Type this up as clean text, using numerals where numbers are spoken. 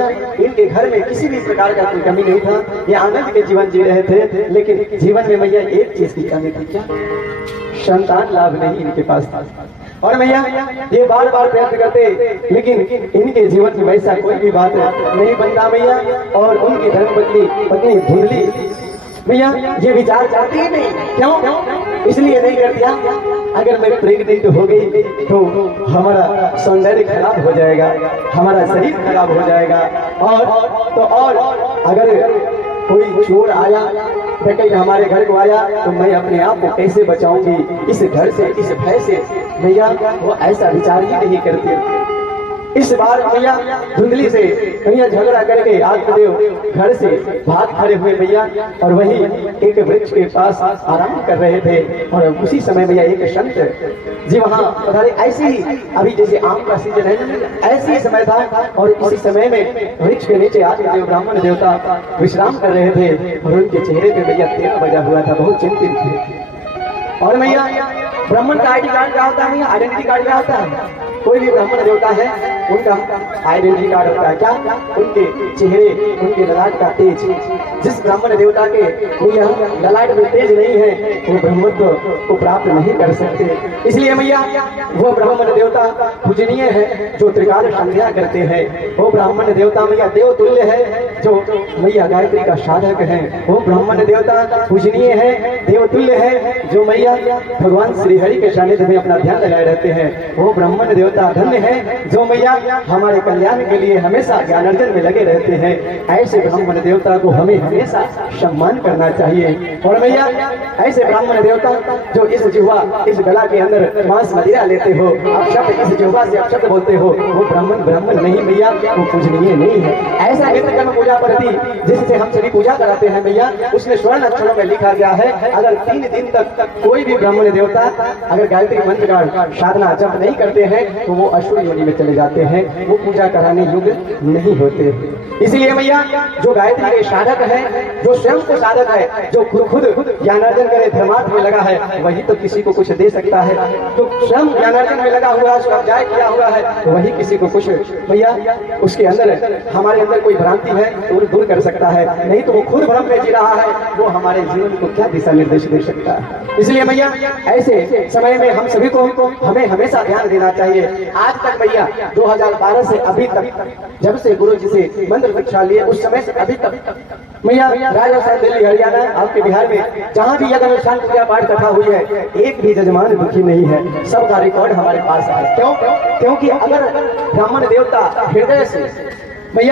मैया इनके घर में किसी भी प्रकार का कोई कमी नहीं था, ये आनंद के जीवन जी रहे थे। लेकिन जीवन में मैया एक चीज की कमी थी, क्या? संतान लाभ नहीं इनके पास था। और मैया ये बार बार प्रयत्न करते, लेकिन इनके जीवन में वैसा कोई भी बात नहीं बनता मैया। और उनकी धर्मपत्नी पत्नी धुंधली मैया ये विचार चाहती ही नहीं। क्यों? इसलिए नहीं करती, अगर मैं प्रेग्नेंट हो गई तो हमारा सौंदर्य खराब हो जाएगा, हमारा शरीर खराब हो जाएगा। और अगर कोई चोर आया, डकैत हमारे घर को आया, तो मैं अपने आप को कैसे बचाऊंगी इस घर से, इस भय से। मैया वो ऐसा विचार ही नहीं करती। इस बार मैया धुंधली से मैया झगड़ा करके आत्मदेव घर से भाग खड़े हुए मैया, और वही एक वृक्ष के पास आराम कर रहे थे। और उसी समय मैया एक संत जी वहाँ पधारे। ऐसे ही अभी जैसे आम का सीजन है, ऐसे ही समय था। और इसी समय में वृक्ष के नीचे आत्मदेव ब्राह्मण देवता विश्राम कर रहे थे, और उनके चेहरे पे मैया तेल बजा हुआ था, बहुत चिंतित थे। और मैया ब्राह्मण का आईडी कार्ड क्या होता है मैया? आइडेंटिटी कार्ड क्या होता है? कोई भी ब्राह्मण देवता है उनका आइडेंटिटी कार्ड होता है, क्या? उनके चेहरे, उनके ललाट का तेज। जिस ब्राह्मण देवता के ललाट में तेज नहीं है, वो ब्रह्मत्व को प्राप्त नहीं कर सकते। इसलिए मैया वो ब्राह्मण देवता पूजनीय है जो त्रिकाल संध्या करते हैं। वो ब्राह्मण देवता मैया देव तुल्य है जो मैया गायत्री का साधक है। वो ब्राह्मण देवता पूजनीय है, देव तुल्य है जो मैया भगवान श्री हरि के सानिध्य में अपना ध्यान लगाए रहते हैं। वो ब्राह्मण देवता धन्य है जो मैया हमारे कल्याण के लिए हमेशा ज्ञानार्जन में लगे रहते हैं। ऐसे ब्राह्मण देवता को हमें हमेशा सम्मान करना चाहिए। और मैया ऐसे ब्राह्मण देवता जो इस जिह्वा, इस गला के अंदर मांस मदिरा लेते हो, आप शब्द इस जिह्वा से आप शब्द बोलते हो, वो ब्राह्मण नहीं मैया, वो पूजनीय नहीं है। ऐसा नित्य कर्म पूजा पद्धति जिससे हम सभी पूजा कराते हैं मैया, उसने स्वर्ण अक्षरों में लिखा गया है, अगर 3 दिन तक कोई भी ब्राह्मण देवता अगर गायत्री मंत्र का साधना जप नहीं करते हैं तो वो असुर योनि में चले जाते हैं, वो पूजा कराने योग्य नहीं होते। इसलिए मैया जो गायत्री के साधक है, जो स्वयं को साधक है, जो खुद ज्ञानार्जन करे, धर्मार्थ में लगा है, वही तो किसी को कुछ दे सकता है। जो स्वयं ज्ञानार्जन में लगा हुआ है, स्वाध्याय किया हुआ है, तो वही किसी को कुछ मैया उसके अंदर, हमारे अंदर कोई भ्रांति है तो दूर कर सकता है। नहीं तो वो खुद भ्रम में जी रहा है, वो हमारे जीवन को क्या दिशा निर्देश दे सकता है। इसलिए मैया ऐसे समय में हम सभी को हमें हमेशा ध्यान देना चाहिए। आज तक भैया 2012 से अभी तक, जब से गुरु जी से मंत्र दीक्षा लिए उस समय से अभी तक मैया राजस्थान, दिल्ली, हरियाणा, आपके बिहार में जहाँ भी यज्ञ अनुष्ठान पूजा पाठ कथा हुई है, एक भी जजमान दुखी नहीं है। सबका रिकॉर्ड हमारे पास है। क्यों? क्योंकि अगर ब्राह्मण देवता हृदय से मैया